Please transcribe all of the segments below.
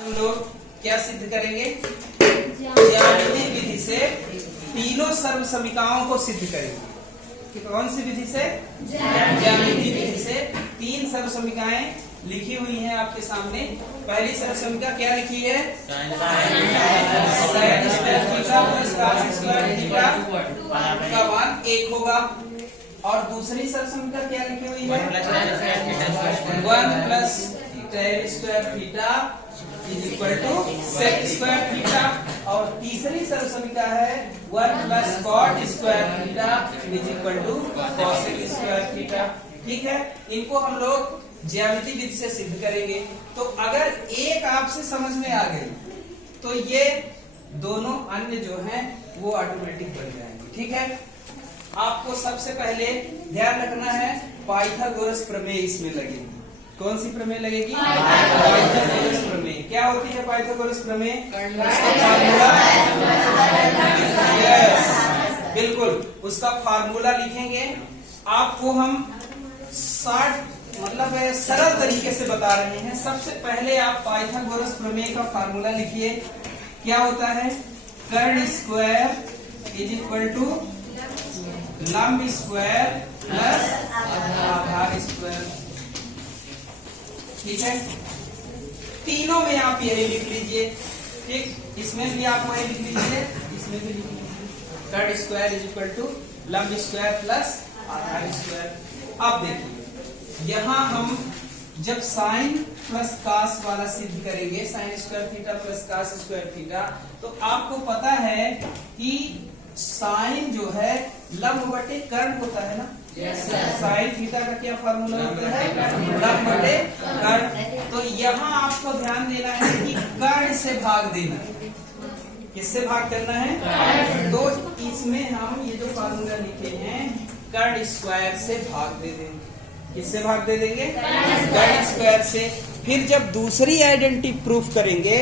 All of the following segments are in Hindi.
हम लोग क्या सिद्ध करेंगे? ज्यामितीय विधि से तीनों सर्व समीकरणों को सिद्ध करेंगे। कि कौन सी विधि से? ज्यामितीय विधि से तीन सर्व समीकरणें लिखी हुई हैं आपके सामने। पहली सर्व समीकरण क्या लिखी है? sin square theta plus cos square theta का मान 1 होगा। और दूसरी सर्व समीकरण क्या लिखी हुई है? 1 plus tan square theta is equal to sec square theta. और तीसरी सर्व समीकरण है 1 plus cot square theta is equal to cosec square theta. ठीक है, इनको हम लोग ज्यामितीय विधि से सिद्ध करेंगे। तो अगर एक आपसे समझ में आ गई तो ये दोनों अन्य जो हैं वो ऑटोमेटिक बन जाएंगे। ठीक है, आपको सबसे पहले ध्यान रखना है पाइथागोरस प्रमेय इसमें लगेगी। कौन सी प्रमेय लगेगी? पाइथागोरस प्रमेय। क्या होती है पाइथागोरस प्रमेय? बिल्कुल, उसका फार्मूला लिखेंगे। आपको हम 60 मतलब सरल तरीके से बता रहे हैं। सबसे पहले आप पाइथागोरस प्रमेय का फार्मूला लिखिए। क्या होता है? कर्ण स्क्वायर इज इक्वल टू लंब स्क्वायर प्लस आधार स्क्वायर। ठीक है, तीनों में आप यही लिख लीजिए। ठीक, इसमें भी आप वही लिख लीजिए, इसमें भी लिख लीजिए। कर्ण स्क्वायर इज इक्वल टू लंब स्क्वायर प्लस आधार स्क्वायर। अब देखिए, यहाँ हम जब साइन प्लस कास वाला सिद्ध करेंगे, sine square theta plus cos square theta, तो आपको पता है कि साइन जो है लंब बटे कर्ण होता है ना। साइन थीटा का क्या फार्मूला होता है? लंब बटे कर्ण। तो यहाँ आपको ध्यान देना है कि कर्ण से भाग देना। किससे भाग करना है? तो इसमें हम ये जो फार्मूला लिखे हैं कर्ण स्क्वायर से भाग दे देंगे। किससे भाग दे देंगे? कर्ण स्क्वायर से। फिर जब दूसरी आइडेंटिटी प्रूफ करेंगे,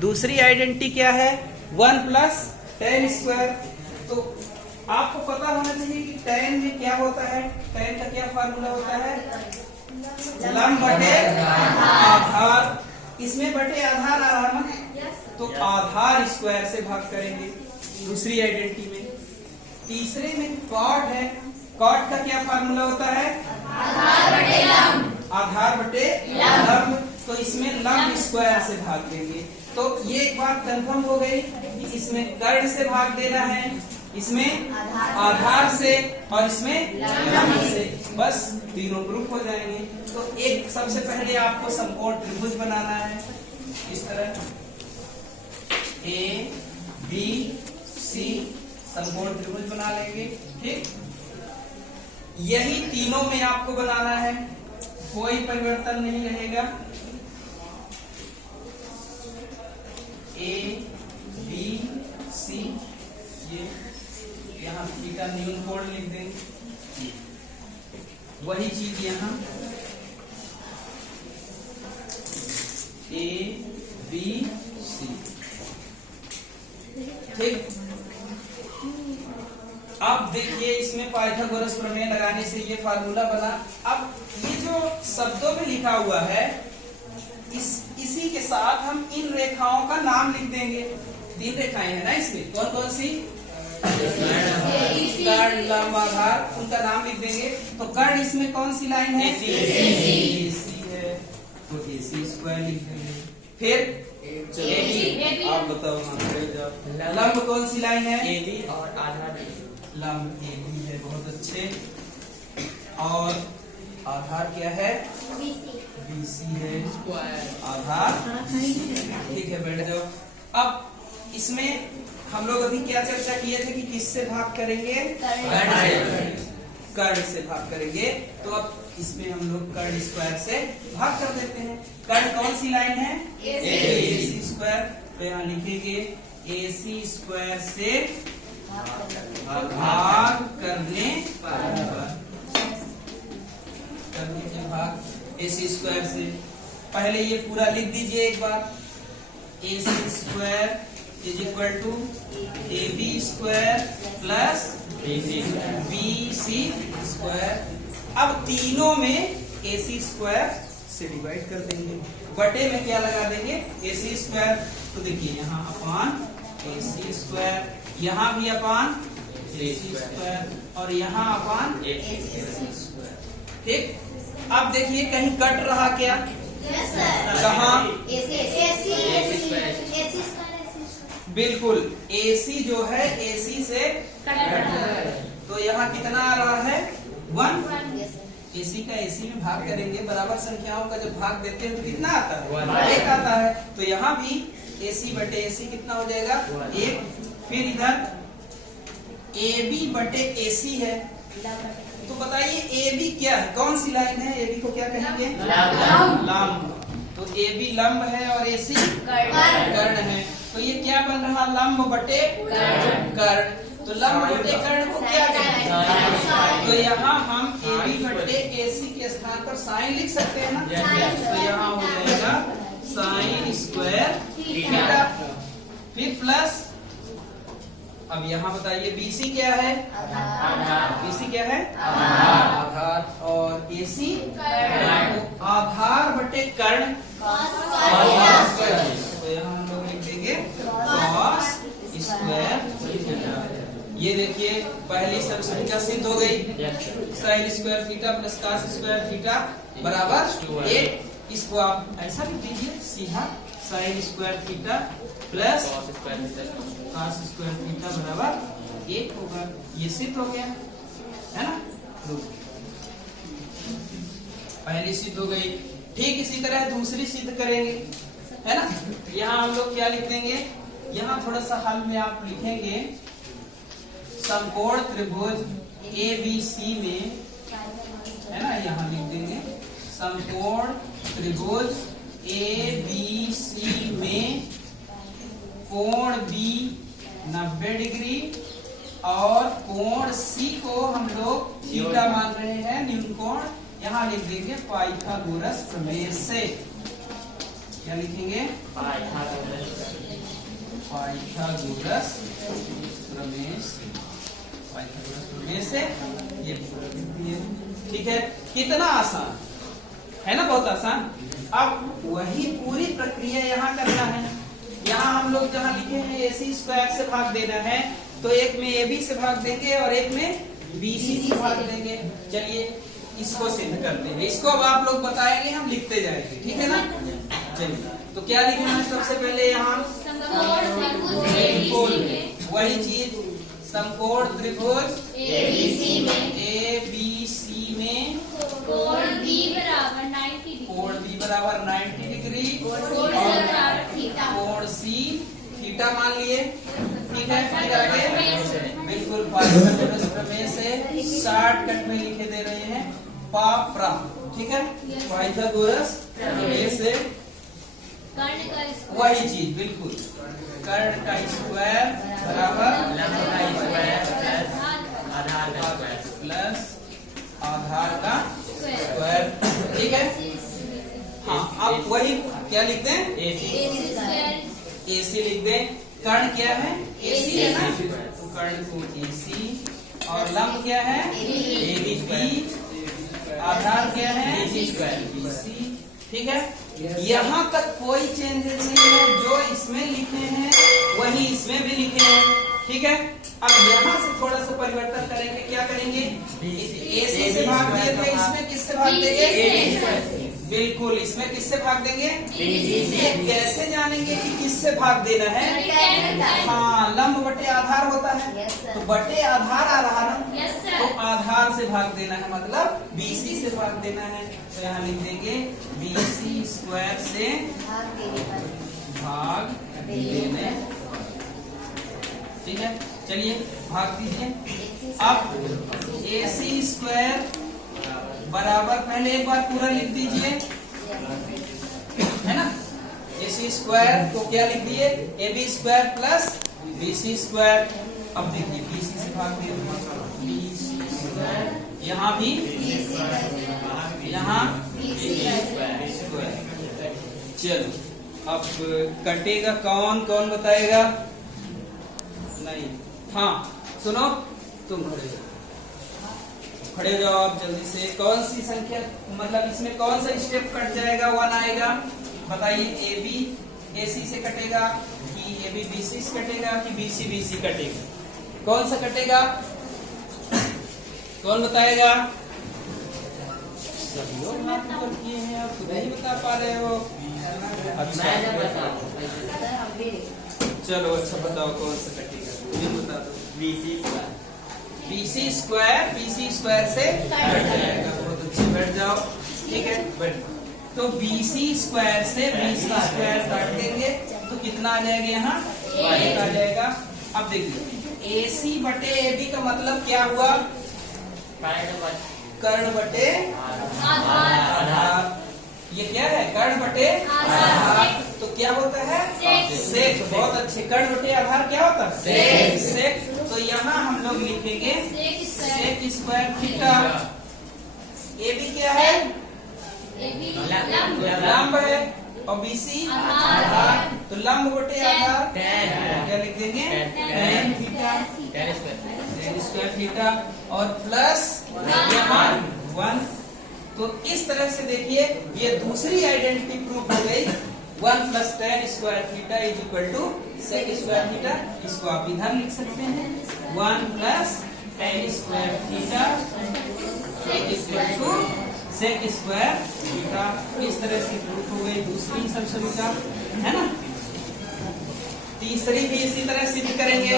दूसरी आइडेंटिटी क्या है? 1 प्लस tan स्क्वायर। तो आपको पता होना चाहिए कि tan में क्या होता है। tan का क्या फार्मूला होता है? लंब बटे आधार। इसमें बटे आधार आ रहा ना, तो आधार स्क्वायर से भाग करेंगे दूसरी आइडेंटिटी में। तीसरे में कॉट है। कॉट का क्या फार्मूला होता है? आधार बटे लंब। आधार बटे लंब। तो इसमें लंब स्क्वायर से भाग देंगे। तो ये एक बात कंफर्म हो गई कि इसमें कर्ण से भाग देना है, इसमें आधार से और इसमें लंब से। बस तीनों प्रूफ हो जाएंगे। तो एक सबसे पहले आपको समकोण त्रिभुज बनाना है। इस तरह ए बी सी समकोण त्रिभुज बना लेंगे। ठीक, यही तीनों में आपको बनाना है, कोई परिवर्तन नहीं रहेगा। ए बी सी, ये यहाँ थीटा न्यून कोण लिख देंगे। वही चीज यहाँ ए बी सी। ठीक, अब देखिए इसमें पाइथागोरस प्रमेय लगाने से ये फार्मूला बना। अब ये जो शब्दों में लिखा हुआ है इसी के साथ हम इन रेखाओं का नाम लिख देंगे। 3 रेखाएं हैं ना इसमें, कौन कौन सी? कर्ण, लंब, आधार, उनका नाम लिख देंगे। तो कर्ण इसमें कौन सी लाइन है? AC है, तो AC स्क्वायर लिख देंगे। फिर आप बताओ, लंब कौन सी लाइन है? AD और आधार लंब AB है। बहुत अच्छे। और आधार क्या है? BC है। आधार ठीक है, बैठ जाओ। अब इसमें हम लोग अभी क्या चर्चा किए थे कि किससे भाग करेंगे? कर्ण से भाग करेंगे। तो अब इसमें हम लोग कर्ण स्क्वायर से भाग कर देते हैं। कर्ण कौन सी लाइन है? AC square. तो यहाँ लिखेंगे AC स्क्वायर से भाग करने पर भाग AC स्क्वायर से। पहले ये पूरा लिख दीजिए एक बार। AC square is equal to AB square plus BC square. अब तीनों में AC स्क्वायर से डिवाइड कर देंगे, बटे में क्या लगा देंगे AC स्क्वायर। तो देखिए यहाँ अपान AC स्क्वायर, यहाँ भी अपान AC स्क्वायर और यहाँ अपान AC स्क्वायर। ठीक, अब देखिए कहीं कट रहा क्या, कहाँ, बिल्कुल AC जो है AC से कट रहा है, तो यहाँ कितना आ रहा है 1। AC का AC में भाग करेंगे, बराबर संख्याओं का जब भाग देते हैं तो कितना आता है 1 आता है। तो यहाँ भी AC बटे AC कितना हो जाएगा 1। फिर इधर AB बटे AC है, तो बताइए AB क्या है, कौन सी लाइन है, AB को क्या कहेंगे लंब। तो AB लंब है और AC कर्ण है, तो ये क्या बन रहा लंब बटे कर्ण। तो लंब बटे कर्ण को क्या कहते हैं, तो यहाँ हम AB बटे AC के स्थान पर साइन लिख सकते हैं ना। तो यहाँ हो जाएगा साइन स्क्वायर थीटा। फिर प्लस, अब यहाँ बताइए BC क्या है, BC क्या है आधार, और AC तो आधार बटे कर्ण। तो यहाँ हम लोग लिख देंगे cos स्क्वायर थीटा। ये देखिए पहली संख्या सिद्ध हो गई, sign square theta plus cos square theta बराबर 1। इसको आप ऐसा भी कीजिए सीधा, sign square theta plus cos square theta बराबर 1 होगा। ये सिद्ध हो गया है ना, पहली सिद्ध हो गई। ठीक इसी तरह दूसरी सिद्ध करेंगे, है ना। यहाँ हम लोग क्या लिख देंगे, यहाँ थोड़ा सा हल में आप लिखेंगे समकोण त्रिभुज ABC में, है ना, यहाँ लिख देंगे समकोण त्रिभुज ABC में कोण B 90 डिग्री और कोण C को हम लोग थीटा मान रहे हैं, न्यून कोण। यहाँ लिख देंगे पाइथागोरस प्रमेय से। क्या लिखेंगे पाइथागोरस प्रमेय से ये पूरा लिख दिए। ठीक है, कितना आसान है ना, बहुत आसान। अब वही पूरी प्रक्रिया यहाँ करना है। यहाँ हम लोग जहाँ लिखे हैं AC स्क्वायर से भाग देना है, तो एक में AB से भाग देंगे और एक में BC से भाग देंगे। चलिए इसको सिद्ध करते हैं, इसको अब आप लोग बताएंगे, हम लिखते जाएंगे, ठीक है ना। चलिए तो क्या लिखना है सबसे पहले, यहाँ वही चीज समकोण त्रिभुज ABC में कोण B बराबर 90 डिग्री और कोण C थीटा मान लिए। ठीक है, फिर आगे बिल्कुल पाइथागोरस प्रमेय से शॉर्टकट में लिखे दे रहे हैं पाप्रा। ठीक है, पाइथागोरस प्रमेय से वही चीज बिल्कुल, कर्ण का स्क्वायर बराबर प्लस आधार का स्क्वायर। ठीक है, हाँ अब वही क्या लिख दें AC लिख दें। कर्ण क्या है AC है ना, तो कर्ण को AC और लंब क्या है AB, आधार क्या है BC। ठीक है, यहाँ तक कोई चेंजेस नहीं है, जो इसमें लिखे हैं वही इसमें भी लिखे हैं। ठीक है, अब यहाँ से थोड़ा सा परिवर्तन करेंगे, क्या करेंगे AC से भाग दिए थे, इसमें किससे भाग देंगे, बिल्कुल इसमें किससे भाग देंगे, कैसे जानेंगे कि किससे भाग देना है, हाँ लंब बटे आधार होता है, तो बटे आधार आ रहा ना, तो आधार से भाग देना है, मतलब BC से भाग देना है। तो यहाँ लिख देंगे BC स्क्वायर से भाग देने। ठीक है, चलिए भाग दीजिए। अब AC स्क्वायर बराबर, पहले एक बार पूरा लिख दीजिए, है ना। AC स्क्वायर को क्या लिख दिए AB square plus BC square. अब देखिए BC से भाग दिए, BC स्क्वायर, यहाँ भी यहाँ स्क्वायर। चलो अब कटेगा कौन, कौन बताएगा, नहीं, हाँ सुनो तुम खड़े हो। खड़े हो जाओ आप जल्दी से। कौन सी संख्या, मतलब इसमें कौन सा स्टेप कट जाएगा, 1 आएगा? बताइए, ए बी ए सी से कटेगा कि ए बी बी सी से कटेगा कि बी सी बी सी कटेगा? कौन सा कटेगा? कौन बताएगा? सभी लोग हाथ ऊपर किए हैं, आप खुद नहीं बता पा रहे हो। अच्छा चलो, अच्छा बताओ कौन सा कटेगा, मुझे बता दो। BC स्क्वायर से कट जाएगा। बहुत अच्छे, बैठ जाओ। ठीक है, बैठ। तो BC स्क्वायर से BC स्क्वायर काट देंगे तो कितना आ जाएगा? यहाँ 1 आ जाएगा। अब देखिए, AC बटे AB का मतलब क्या हुआ? कर्ण बटे आधार। ये क्या है? कर्ण बटे आधार। तो क्या होता है? सेक। बहुत अच्छे। कर्ण बटे आधार क्या होता है? सेक। तो यहाँ हम लोग लिखेंगे sec square theta. A B क्या है? लंब है, और BC आधार। तो लंब बटे आधार क्या लिख देंगे? tan theta, tan square theta, और प्लस 1। तो इस तरह से देखिए, ये दूसरी आइडेंटिटी प्रूफ हो गई। 1 + tan square theta is equal to sec square theta. इसको आप इधर लिख सकते हैं, 1 + tan square theta is equal to sec square theta. इस तरह से प्रूफ हो गई दूसरी सब समीकरण, है ना? तीसरी भी इसी तरह सिद्ध करेंगे,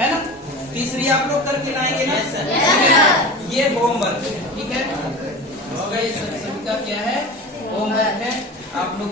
है ना? तीसरी आप लोग करके लाएंगे ना? ये होमवर्क है, ठीक है? ये सब समीकरण क्या है? होमवर्क है। आप लोग